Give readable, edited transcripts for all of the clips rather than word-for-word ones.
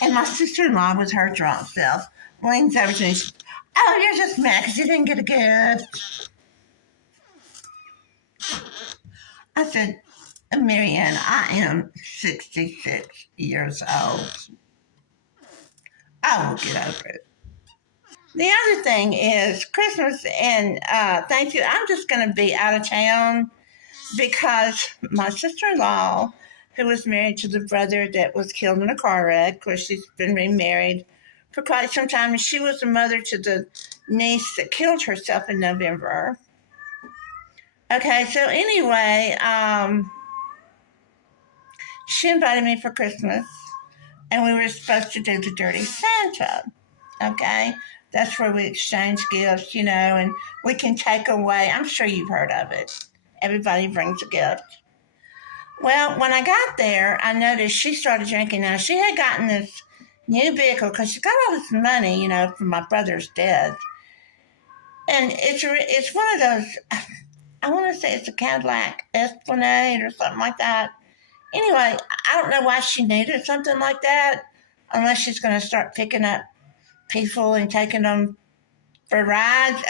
And my sister-in-law, with her drunk self, leans over to me and says, "Oh, you're just mad because you didn't get a gift." I said, "Marianne, I am 66 years old. I will get over it." The other thing is Christmas and Thanksgiving. I'm just going to be out of town because my sister-in-law, who was married to the brother that was killed in a car wreck, of course, she's been remarried for quite some time, and she was the mother to the niece that killed herself in November. Okay, so anyway, she invited me for Christmas, and we were supposed to do the Dirty Santa. Okay, that's where we exchange gifts, and we can take away. I'm sure you've heard of it. Everybody brings a gift. Well, when I got there, I noticed she started drinking. Now, she had gotten this new vehicle because she got all this money, from my brother's death. And it's one of those, I want to say it's a Cadillac Esplanade or something like that. Anyway, I don't know why she needed something like that unless she's going to start picking up people and taking them for rides.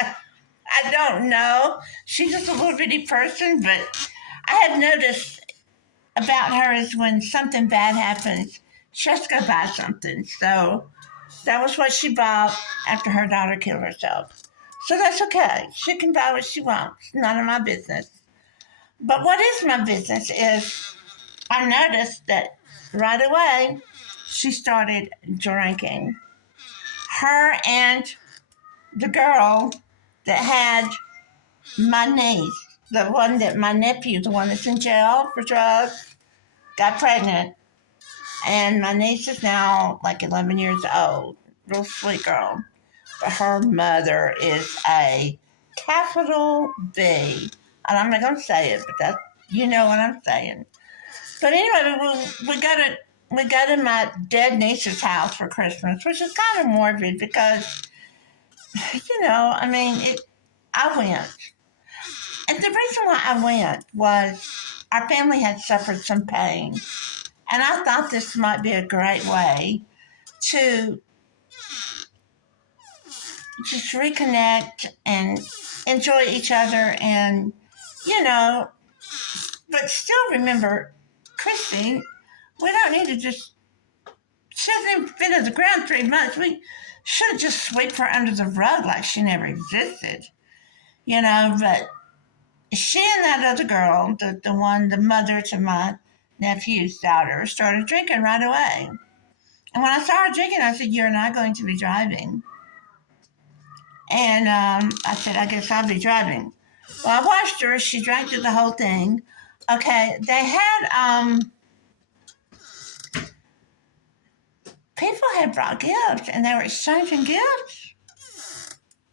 I don't know. She's just a little bitty person, but I have noticed about her is when something bad happens, she has to go buy something. So that was what she bought after her daughter killed herself. So that's okay. She can buy what she wants. None of my business. But what is my business is I noticed that right away she started drinking. Her and the girl that had my niece, the one that my nephew, the one that's in jail for drugs, got pregnant. And my niece is now like 11 years old. Real sweet girl. But her mother is a capital B. And I'm not going to say it, but that's, you know what I'm saying. But anyway, we go to my dead niece's house for Christmas, which is kind of morbid because, I went. And the reason why I went was our family had suffered some pain. And I thought this might be a great way to just reconnect and enjoy each other and, but still remember, Christy, we don't need to just, she hasn't even been to the ground 3 months. We shouldn't just sweep her under the rug like she never existed, but she and that other girl, the mother to my nephew's daughter, started drinking right away. And when I saw her drinking, I said, "You're not going to be driving." And I said, "I guess I'll be driving." Well, I watched her. She drank through the whole thing. Okay, they had, people had brought gifts, and they were exchanging gifts.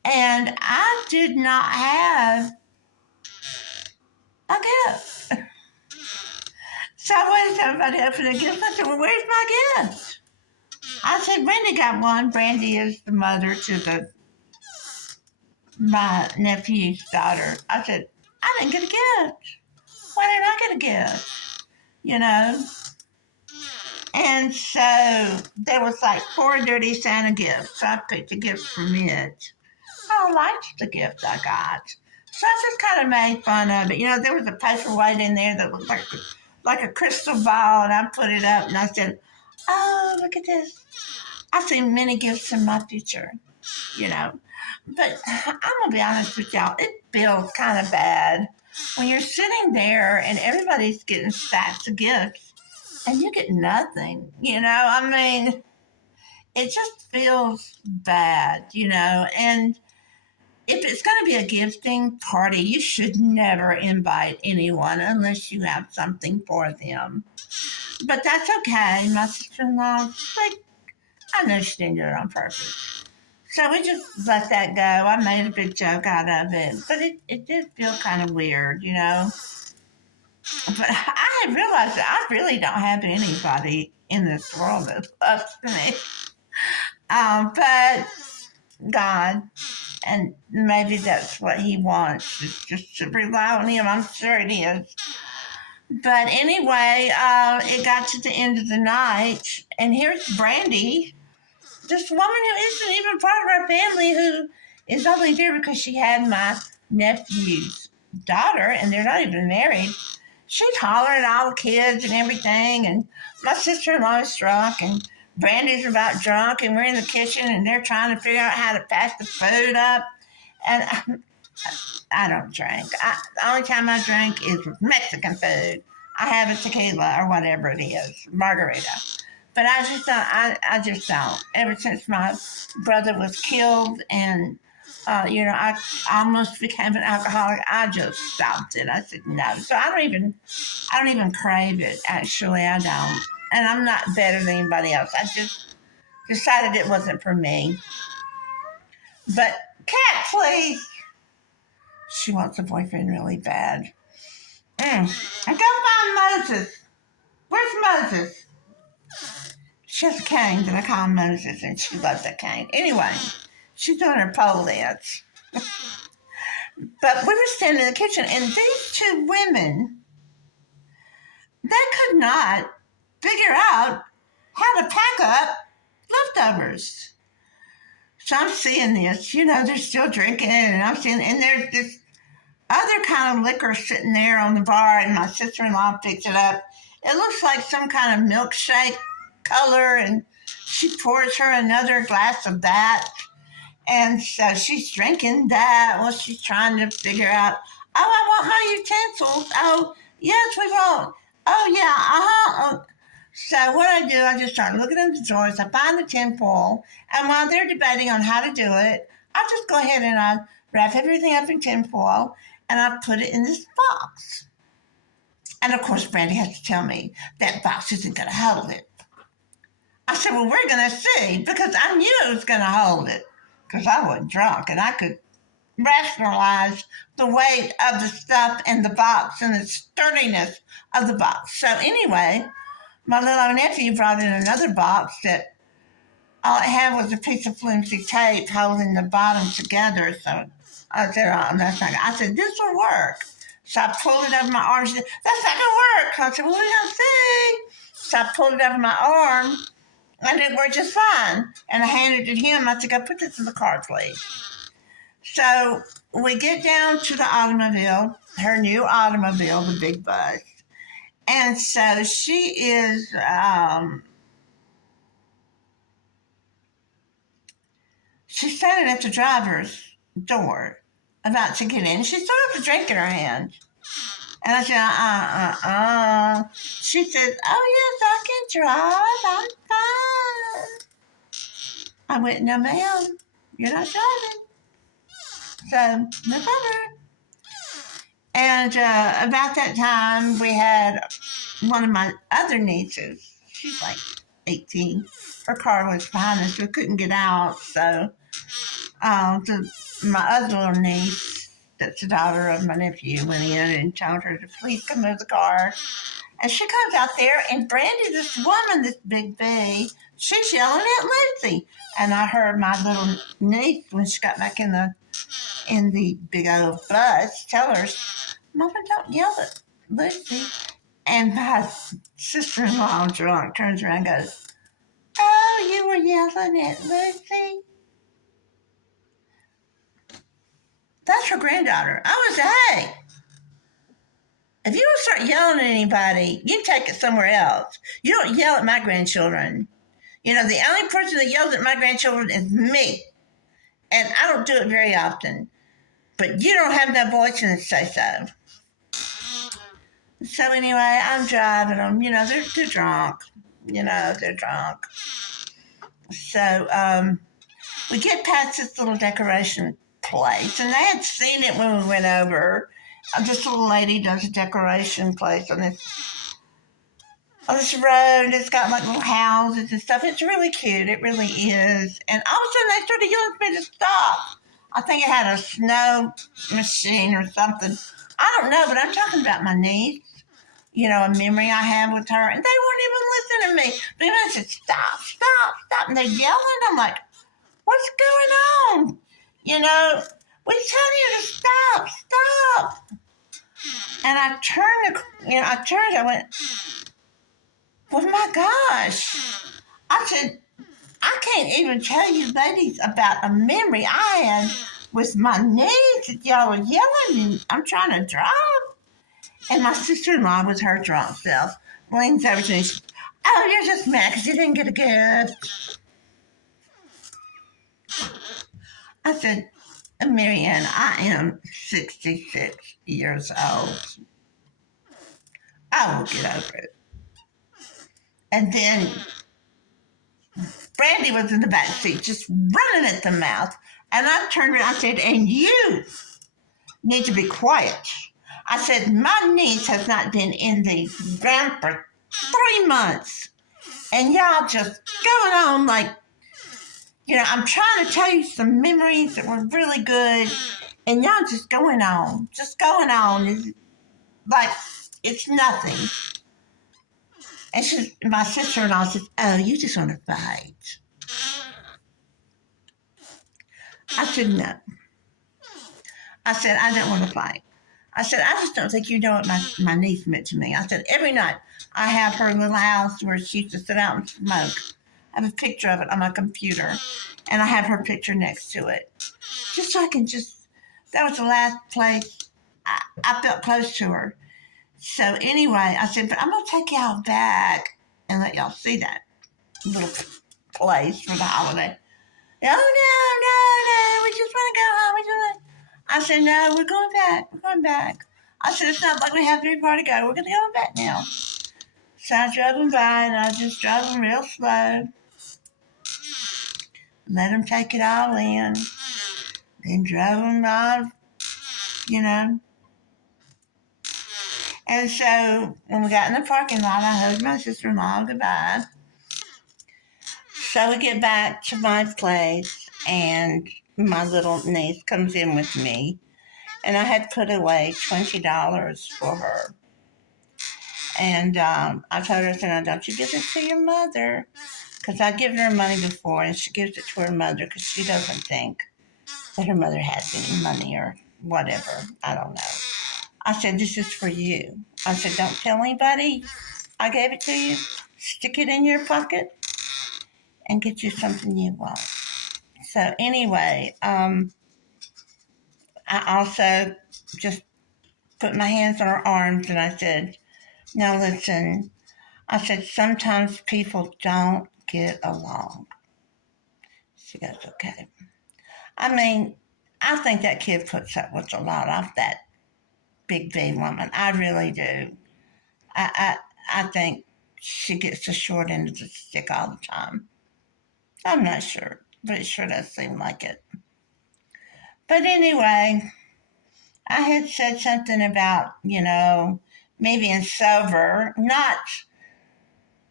And I did not have a gift. So I went to everybody open a gift. I said, "Well, where's my gift?" I said, "Brandy got one." Brandy is the mother to my nephew's daughter. I said, "I didn't get a gift. Why did I get a gift?" And so there was like 4 Dirty Santa gifts. So I picked a gift from it. I liked the gift I got. So I just kind of made fun of it. There was a paperweight in there that looked like a crystal ball, and I put it up, and I said, "Oh, look at this. I see many gifts in my future," But I'm going to be honest with y'all, it feels kind of bad when you're sitting there and everybody's getting stacks of gifts and you get nothing, it just feels bad, and if it's going to be a gifting party, you should never invite anyone unless you have something for them. But that's okay. My sister-in-law, I know she didn't do it on purpose. So we just let that go. I made a big joke out of it. But it did feel kind of weird, But I had realized that I really don't have anybody in this world that loves me. But God, and maybe that's what he wants, is just to rely on him. I'm sure it is. But anyway, it got to the end of the night, and here's Brandy, this woman who isn't even part of our family, who is only there because she had my nephew's daughter, and they're not even married. She's hollering at all the kids and everything, and my sister-in-law is drunk, and Brandy's about drunk, and we're in the kitchen, and they're trying to figure out how to pack the food up. And I don't drink. The only time I drink is with Mexican food. I have a tequila or whatever it is, margarita. But I just don't. I just don't. Ever since my brother was killed, and I almost became an alcoholic, I just stopped it. I said no. So I don't even crave it. Actually, I don't. And I'm not better than anybody else. I just decided it wasn't for me. But cat, please. She wants a boyfriend really bad. And go find Moses. Where's Moses? She has a cane that I call Moses, and she loves that cane. Anyway, she's doing her pole dance. But we were standing in the kitchen, and these two women, they could not figure out how to pack up leftovers. So I'm seeing this, they're still drinking, and I'm seeing, and there's this other kind of liquor sitting there on the bar, and my sister-in-law picked it up. It looks like some kind of milkshake color, and she pours her another glass of that. And so she's drinking that while she's trying to figure out, oh, I want my utensils. Oh, yes, we want. Oh, yeah, uh-huh. So what I do, I just start looking in the drawers. I find the tinfoil. And while they're debating on how to do it, I just go ahead and I wrap everything up in tinfoil, and I put it in this box. And, of course, Brandy has to tell me that box isn't going to hold it. I said, well, we're going to see, because I knew it was going to hold it, because I wasn't drunk, and I could rationalize the weight of the stuff in the box and the sturdiness of the box. So anyway, my little nephew brought in another box that all it had was a piece of flimsy tape holding the bottom together. So I said, oh, that's not good. I said, this will work. So I pulled it over my arm. She said, that's not going to work. I said, well, we're going to see. So I pulled it over my arm, and it worked just fine. And I handed it to him. I said, go put this in the car, please. So we get down to the automobile, her new automobile, the big bus. And so she is she's standing at the driver's door about to get in. She still has a drink in her hand. And I said, She says, oh, yes, I can drive. I'm fine. I went, no, ma'am, you're not driving. So, no problem. And about that time, we had one of my other nieces. She's like 18. Her car was behind us. We couldn't get out. So my other little niece, that's the daughter of my nephew, went in and told her to please come move the car. And she comes out there, and Brandy, this woman, this big B, she's yelling at Lucy. And I heard my little niece, when she got back in the big old bus, tell her, Mama, don't yell at Lucy. And my sister-in-law, drunk, turns around and goes, oh, you were yelling at Lucy? That's her granddaughter. I was, hey, if you want to start yelling at anybody, you take it somewhere else. You don't yell at my grandchildren. The only person that yells at my grandchildren is me. And I don't do it very often. But you don't have no voice in it, say so. So anyway, I'm driving them. They're drunk. They're drunk. So we get past this little decoration place, and they had seen it when we went over. This little lady does a decoration place on this road. It's got like little houses and stuff. It's really cute. It really is. And all of a sudden, they started yelling at me to stop. I think it had a snow machine or something. I don't know, but I'm talking about my niece. A memory I have with her. And they wouldn't even listen to me. But I said, stop, stop, stop. And they're yelling. I'm like, what's going on? We tell you to stop, stop. And I went, oh my gosh. I said, I can't even tell you ladies about a memory I had with my niece that y'all were yelling and I'm trying to drive. And my sister-in-law with her drunk self leans over to me and says, oh, you're just mad because you didn't get a gift. I said, Marianne, I am 66 years old. I will get over it. And then Brandy was in the back seat, just running at the mouth. And I turned around and I said, and you need to be quiet. I said, my niece has not been in the ground for 3 months. And y'all just going on like, I'm trying to tell you some memories that were really good. And y'all just going on. It's like it's nothing. And my sister-in-law says, oh, you just want to fight. I said, no. I said, I don't want to fight. I said, I just don't think you know what my niece meant to me. I said, every night I have her little house where she used to sit out and smoke. I have a picture of it on my computer, and I have her picture next to it. Just so I can that was the last place I felt close to her. So anyway, I said, but I'm going to take y'all back and let y'all see that little place for the holiday. Oh, no, we just want to go home. I said, no, we're going back. I said, it's not like we have very far to go. We're going to go back now. So I drove them by, and I just drove them real slow. Let them take it all in. Then drove them by, And so when we got in the parking lot, I hugged my sister-in-law goodbye. So we get back to my place, and my little niece comes in with me. And I had put away $20 for her. And I told her, I said, don't you give it to your mother. Because I'd given her money before, and she gives it to her mother because she doesn't think that her mother has any money or whatever. I don't know. I said, this is for you. I said, don't tell anybody I gave it to you. Stick it in your pocket and get you something you want. So anyway, I also just put my hands on her arms and I said, now listen, I said, sometimes people don't get along. She goes, okay. I mean, I think that kid puts up with a lot of that big B woman. I really do. I think she gets the short end of the stick all the time. I'm not sure, but it sure does seem like it. But anyway, I had said something about, me being sober, not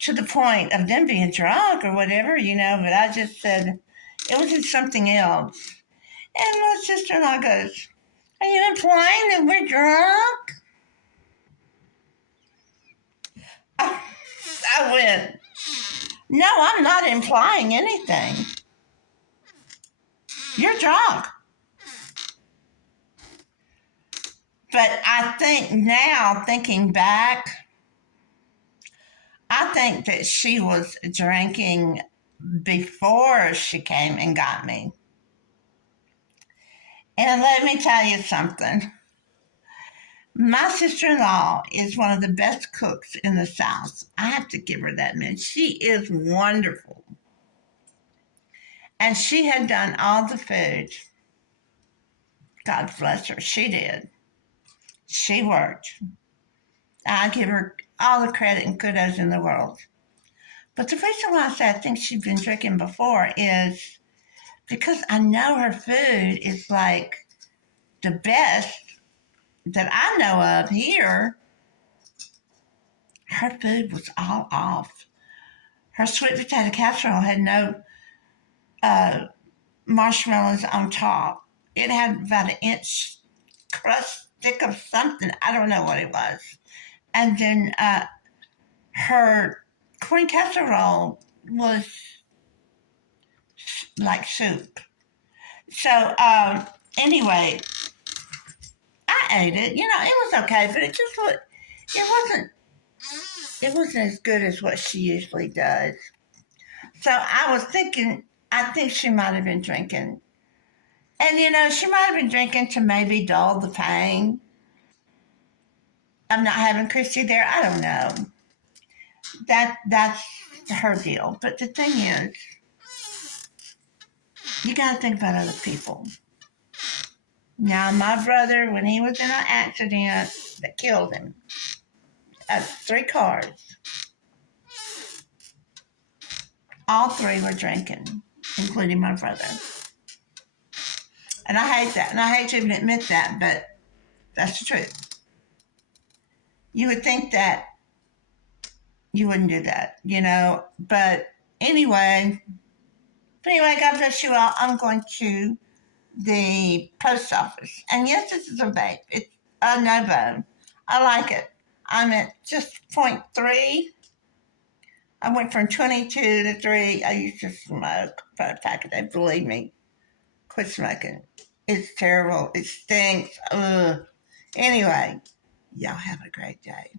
to the point of them being drunk or whatever, but I just said it was in something else. And my sister-in-law goes, are you implying that we're drunk? I went, no, I'm not implying anything. You're drunk. But I think now, thinking back, I think that she was drinking before she came and got me. And let me tell you something. My sister-in-law is one of the best cooks in the South. I have to give her that, man. She is wonderful. And she had done all the food. God bless her. She did. She worked. I give her all the credit and kudos in the world. But the reason why I say I think she's been drinking before is because I know her food is like the best that I know of here. Her food was all off. Her sweet potato casserole had no marshmallows on top. It had about an inch crust stick of something. I don't know what it was. And then her corn casserole was like soup. So anyway, I ate it. It was okay, but it wasn't it wasn't as good as what she usually does. So I was thinking, I think she might have been drinking. And she might have been drinking to maybe dull the pain of not having Christy there. I don't know. That's her deal. But the thing is, you got to think about other people. Now, my brother, when he was in an accident that killed him, 3 cars, all 3 were drinking, including my brother. And I hate that. And I hate to even admit that, but that's the truth. You would think that you wouldn't do that, But anyway, God bless you all. I'm going to the post office. And yes, this is a vape. It's a no bone. I like it. I'm at just 0.3. I went from 22 to 3. I used to smoke for a pack a day. Believe me, quit smoking. It's terrible. It stinks. Ugh. Anyway, y'all have a great day.